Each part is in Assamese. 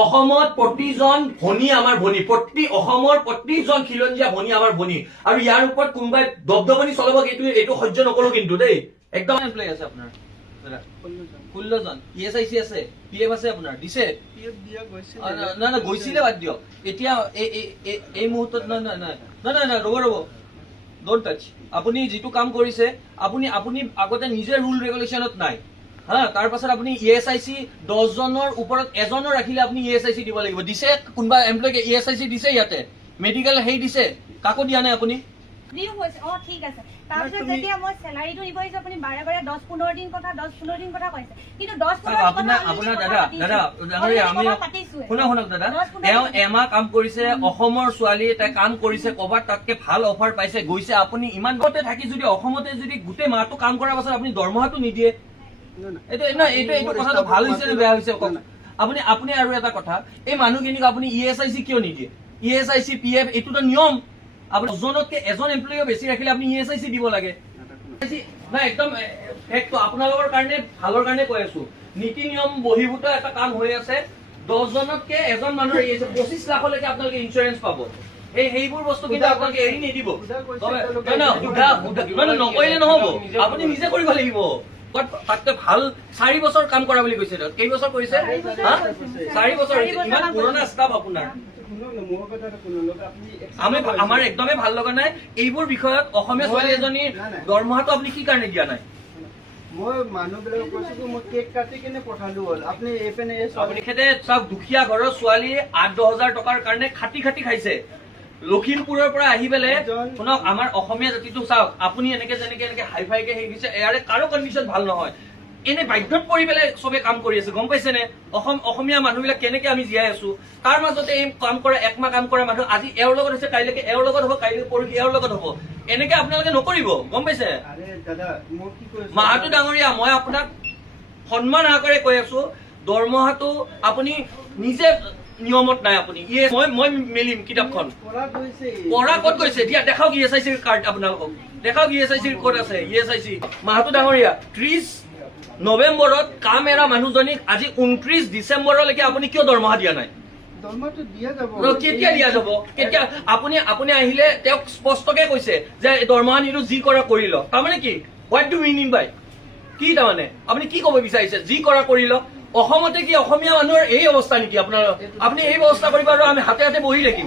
অসমত প্ৰতিজন ভনী আমাৰ ভনী, অসমৰ প্ৰতিজন খিলঞ্জীয়া ভনী আমাৰ ভনী, আৰু ইয়াৰ ওপৰত কোনোবাই দবদবনি চলাব এইটো সহ্য নকৰো কিন্তু দেই। একদম এমপ্লয় আছে আপোনাৰ 16জন ESIC আছে, PF আছে আপোনাৰ দিছে না না গৈছিলে বাদ দিয়ক এতিয়া এই মুহূৰ্তত না ৰ'ব ডোন্ট টাচ। আপুনি যিটো কাম কৰিছে আপুনি আগতে নিজে ৰুল ৰেগুলেশ্যনত নাই হা, তাৰ পাছত আপুনি ESIC 10জনৰ ওপৰত এজনৰ ৰাখিলে আপুনি ESIC দিব লাগিব। দিছে কোনোবা এমপ্লয়কে ESIC দিছে, ইয়াতে মেডিকেল হেই দিছে, কাকো দিয়া নাই আপুনি। ঠিক আছে, তাৰপিছত যেতিয়া মই চেলাৰীটো দিব আহিছো আপুনি বাৰে বাৰে 10-15 দিন কথা কৈছে, কিন্তু 10-15 আপোনাৰ দাদা শুনক দাদা, তেওঁ এমাহ কাম কৰিছে, অসমৰ ছোৱালী তাই কাম কৰিছে, ক'ৰবাত তাতকে ভাল অফাৰ পাইছে গৈছে, আপুনি ইমান ঘৰতে থাকি যদি অসমতে যদি গোটেই মাহটো কাম কৰাৰ পাছত আপুনি দৰমহাটো নিদিয়ে, এইটো কথাটো ভাল হৈছে নে বেয়া হৈছে কওক আপুনি। আৰু এটা কথা, এই মানুহখিনিক আপুনি ESIC কিয় নিদিয়ে? ESIC PF এইটোতো নিয়ম, আপুনি এজনতকে এজন এমপ্লয়ীও বেছি ৰাখিলে আপুনি ESIC দিব লাগে। নাই একদম আপোনালোকৰ কাৰণে ভালৰ কাৰণে কৈ আছো, নীতি নিয়ম বহিৰ্ভূত এটা কাম হৈ আছে। 10জনতকে এজন মানুহ 25 লাখলৈকে আপোনালোকে ইঞ্চুৰেঞ্চ পাব। সেইবোৰ বস্তু কিন্তু আপোনালোকে এৰি নিদিব, নকৰিলে নহব, আপুনি নিজে কৰিব লাগিব। তাতকে ভাল 4 বছৰ কাম কৰা বুলি কৈছে, কেইবছৰ কৰিছে? 4 বছৰ হৈছে, ইমান পুৰণা ষ্টাফ আপোনাৰ। আমাৰ একদমেই ভাল লগা নাই এইবোৰ বিষয়ত। অসমীয়া ছোৱালী এজনীৰ দৰমহাটো আপুনি কি কাৰণে দিয়া নাই? মই মানুহবিলাকক কৈছো মই কেক কাটি কিনে পঠালো হ'ল, আপুনি এইপিনে তেখেতে চাওক দুখীয়া ঘৰৰ ছোৱালী 8-10 হাজাৰ টকাৰ কাৰণে খাটি খাইছে। লখিমপুৰৰ পৰা আহি পেলাই শুনক, আমাৰ অসমীয়া জাতিটো চাওক, আপুনি এনেকে হাই ফাইকে হেৰি দিছে, ইয়াৰে কাৰো কণ্ডিশ্যন ভাল নহয়, এনে বাধ্যত পৰি পেলাই চবে কাম কৰি আছে, গম পাইছে নে? অসমীয়া মানুহবিলাক কেনেকে আমি জীয়াই আছো, তাৰ মাজতে এই কাম কৰা একমাহ কাম কৰা মানুহ আজি এওঁৰ লগত আছে, কাইলৈকে এওঁৰ লগত হ'ব, কাইলৈ পৰহি এওঁৰ লগত হ'ব, এনেকে আপোনালোকে নকৰিব, গম পাইছে? মাহাতো ডাঙৰীয়া, মই আপোনাক সন্মান সহকাৰে কৈ আছো, দৰমহাটো আপুনি নিজে নিয়মত নাই। আপুনি মই মেলিম কিতাপখন, পঢ়া ক'ত গৈছে দিয়া দেখাওক, ESIC কাৰ্ড আপোনালোকক দেখাওক, ESIC ক'ত আছে ESIC। মাহাতো ডাঙৰীয়া 30 নৱেম্বৰত কাম এৰা মানুহজনীক আজি 29 ডিচেম্বৰলৈকে আপুনি কিয় দৰমহা দিয়া নাই? কেতিয়া দিয়া যাব? কেতিয়া আপুনি আহিলে তেওঁক স্পষ্টকে কৈছে যে দৰমহা নিদো, যি কৰা কৰি ল। তাৰমানে কি? হোৱাট ডু মিনিং বাই কি? তাৰমানে আপুনি কি ক'ব বিচাৰিছে? যি কৰা কৰি ল। অসমতে কি অসমীয়া মানুহৰ এই অৱস্থা নেকি? আপুনি এই ব্যৱস্থা কৰিব আৰু আমি হাতে হাতে বহি থাকিম?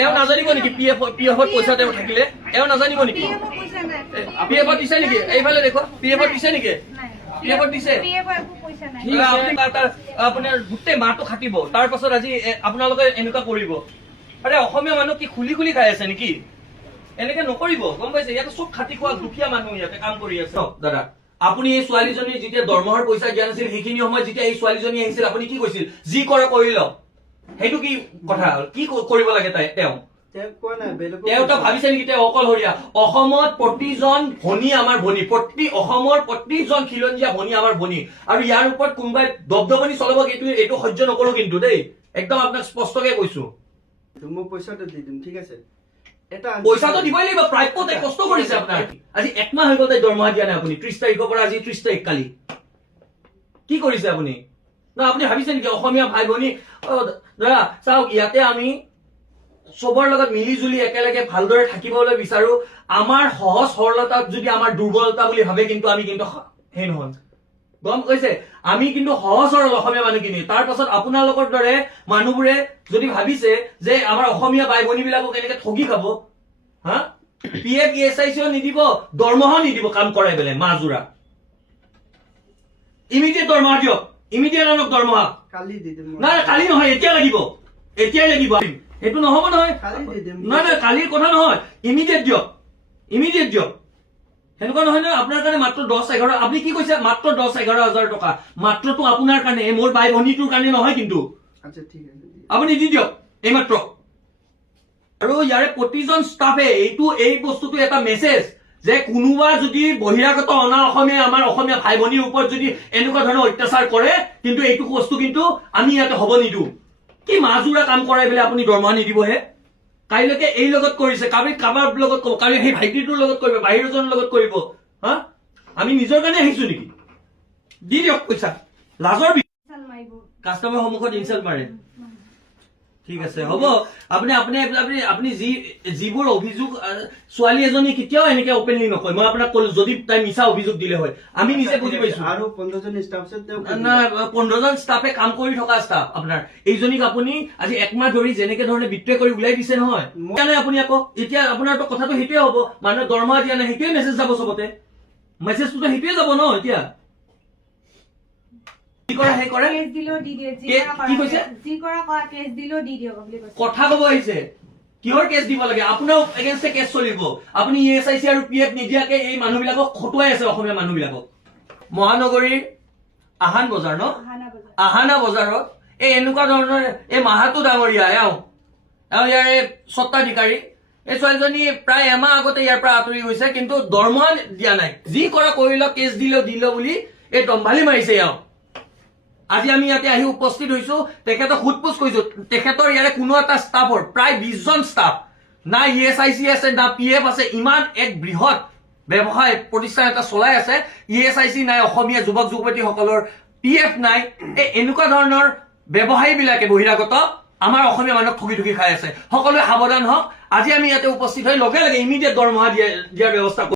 এওঁ নাজানিব নেকি PF-ত পইচা তেওঁ থাকিলে? এওঁ নাজানিব নেকি? PF-ত দিছে নেকি? এইফালে দেখুৱা, PF-ত দিছে নেকি? PF-ত দিছে, আপোনাৰ গোটেই মাহটো খাটিব, তাৰ পাছত আজি আপোনালোকে এনেকুৱা কৰিব। আৰে অসমীয়া মানুহ কি খুলি খাই আছে নেকি? এনেকে নকৰিব, গম পাইছে? ইয়াতে চব খাটি খোৱা দুখীয়া মানুহ ইয়াতে কাম কৰি আছে। দাদা, আপুনি এই ছোৱালীজনী যেতিয়া দৰমহাৰ পইচা দিয়া নাছিল, সেইখিনি সময়ত যেতিয়া এই ছোৱালীজনী আহিছিল, আপুনি কি কৈছিল? যি কৰা কৰি ল। সেইটো কি কথা? কি কৰিব লাগে তেওঁ ভাবিছে নেকি তেওঁ অকলশৰীয়া? অসমত প্ৰতিজন ভনী আমাৰ ভনী, অসমৰ প্ৰতিজন খিলঞ্জীয়া ভনী আমাৰ ভনী, আৰু ইয়াৰ ওপৰত কোনোবাই দবদবনি চলাব এইটো সহ্য নকৰো কিন্তু দেই। একদম আপোনাক স্পষ্টকে কৈছো, মই পইচাটো দি দিম, ঠিক আছে? পইচাটো দিবই লাগিব, প্ৰাপ্য তাই কষ্ট কৰিছে আপোনাৰ। আজি একমাহ হৈ গ'ল তাই দৰমহা দিয়া নাই আপুনি। 30 তাৰিখৰ পৰা আজি 30 তাৰিখ, কালি কি কৰিছে আপুনি? না আপুনি ভাবিছে নেকি অসমীয়া ভাই ভনী? দাদা চাওক, ইয়াতে আমি চবৰ লগত মিলি জুলি একেলগে ভালদৰে থাকিবলৈ বিচাৰো। আমাৰ সহজ সৰলতাক যদি আমাৰ দুৰ্বলতা বুলি ভাবে, কিন্তু আমি কিন্তু সেই নহয়, গম কৈছে? আমি কিন্তু সহজ সৰল অসমীয়া মানুহখিনি। তাৰ পাছত আপোনালোকৰ দৰে মানুহবোৰে যদি ভাবিছে যে আমাৰ অসমীয়া বাই ভনী বিলাকক এনেকে ঠগি খাব, হা? PF ESICও নিদিব, দৰমহাও নিদিব, কাম কৰাই পেলাই মাজোৰা। ইমিডিয়েট দৰমহা দিয়ক, ইমিডিয়েট আনক দৰমহা। নাই কালি নহয়, এতিয়া লাগিব, এতিয়াই লাগিব। সেইটো নহব নহয়, নহয় কালিৰ কথা নহয়, ইমিডিয়েট দিয়ক, ইমিডিয়েট দিয়ক। সেনেকুৱা নহয় নহয়, আপোনাৰ কাৰণে মাত্ৰ 10-11, আপুনি কি কৈছে? মাত্ৰ 10-11 হাজাৰ টকা। মাত্ৰটো আপোনাৰ কাৰণে, মোৰ বাই ভনীটোৰ কাৰণে নহয় কিন্তু। আপুনি দি দিয়ক এইমাত্ৰ। আৰু ইয়াৰে প্ৰতিজন ষ্টাফে এই বস্তুটো এটা মেছেজ যে কোনোবা যদি বহিৰাগত অনা অসমীয়া আমাৰ অসমীয়া ভাই ভনীৰ ওপৰত যদি এনেকুৱা ধৰণৰ অত্যাচাৰ কৰে, কিন্তু এইটো বস্তু কিন্তু আমি ইয়াতে হ'ব নিদিওঁ। কি মাজোৰা কাম কৰাই পেলাই আপুনি দৰমহা নিদিবহে? কাইলৈকে এই লগত কৰিছে, কাৰোবাৰ লগত কব, কালি সেই ভাইটিটোৰ লগত কৰিব, বাহিৰজনৰ লগত কৰিব, হা? আমি নিজৰ কাৰণে আহিছো নেকি? দি দিয়ক পইচা। লাজৰ কাষ্টমাৰ সন্মুখত ইনচাল্ট মাৰে। ঠিক আছে হ'ব আপুনি আপুনি আপুনি আপুনি যিবোৰ অভিযোগ ছোৱালী এজনী কেতিয়াও এনেকে অপেনলি নকয় মই আপোনাক ক'লো যদি তাই মিছা অভিযোগ দিলে হয় আমি নিজে বুজি পাইছো আৰু 15 জন ষ্টাফ আছে না 15 জন ষ্টাফে কাম কৰি থকা ষ্টাফ আপোনাৰ এইজনীক আপুনি আজি একমাহ ধৰি যেনেকে ধৰণে বিত্ৰে কৰি ওলাই দিছে নহয় সেইকাৰণে আপুনি আকৌ এতিয়া আপোনাৰতো কথাটো সেইটোৱে হ'ব মানুহে দৰমহা দিয়া নাই সেইটোৱে মেছেজ যাব চবতে মেছেজটোতো সেইটোৱে যাব ন এতিয়া কি কৰে সেই কৰে কেছ দিলেও দি দিয়ে যি কে- কৰা কি কৈছে? যি কৰা কেছ দিলেও দি দিয়ক বুলি কৈছে কথা কব আহিছে কিহৰ কেছ দিব লাগে আপোনাৰ এগেইনষ্টে কেছ চলিব আপুনি ESIC আৰু PF নিদিয়াকে এই মানুহবিলাকক খটুৱাই আছে অসমীয়া মানুহবিলাকক মহানগৰীৰ আহান বজাৰ ন আহানা বজাৰ আহানা বজাৰত এই এনেকুৱা ধৰণৰ এই মাহাতো ডাঙৰীয়া এওঁ ইয়াৰে স্বত্বাধিকাৰী এই ছোৱালীজনী প্ৰায় এমাহ আগতে ইয়াৰ পৰা আঁতৰি গৈছে কিন্তু দৰমহা দিয়া নাই যি কৰা কৰিল কেছ দিল বুলি এই দম্ভালি মাৰিছে এওঁ আজি আমি ইয়াতে আহি উপস্থিত হৈছো তেখেতক সোধপোছ কৰিছো তেখেতৰ ইয়াৰে কোনো এটা ষ্টাফৰ প্ৰায় 20 জন ষ্টাফ না ESIC আছে না PF আছে ইমান এক বৃহৎ ব্যৱসায় প্ৰতিষ্ঠান এটা চলাই আছে ESIC নাই অসমীয়া যুৱক যুৱতীসকলৰ PF নাই এই এনেকুৱা ধৰণৰ ব্যৱসায়ী বিলাকে বহিৰাগত আমাৰ অসমীয়া মানুহক ঠগি খাই আছে সকলোৱে সাৱধান হওক আজি আমি ইয়াতে উপস্থিত হৈ লগে লগে ইমিডিয়েট দৰমহা দিয়াৰ ব্যৱস্থা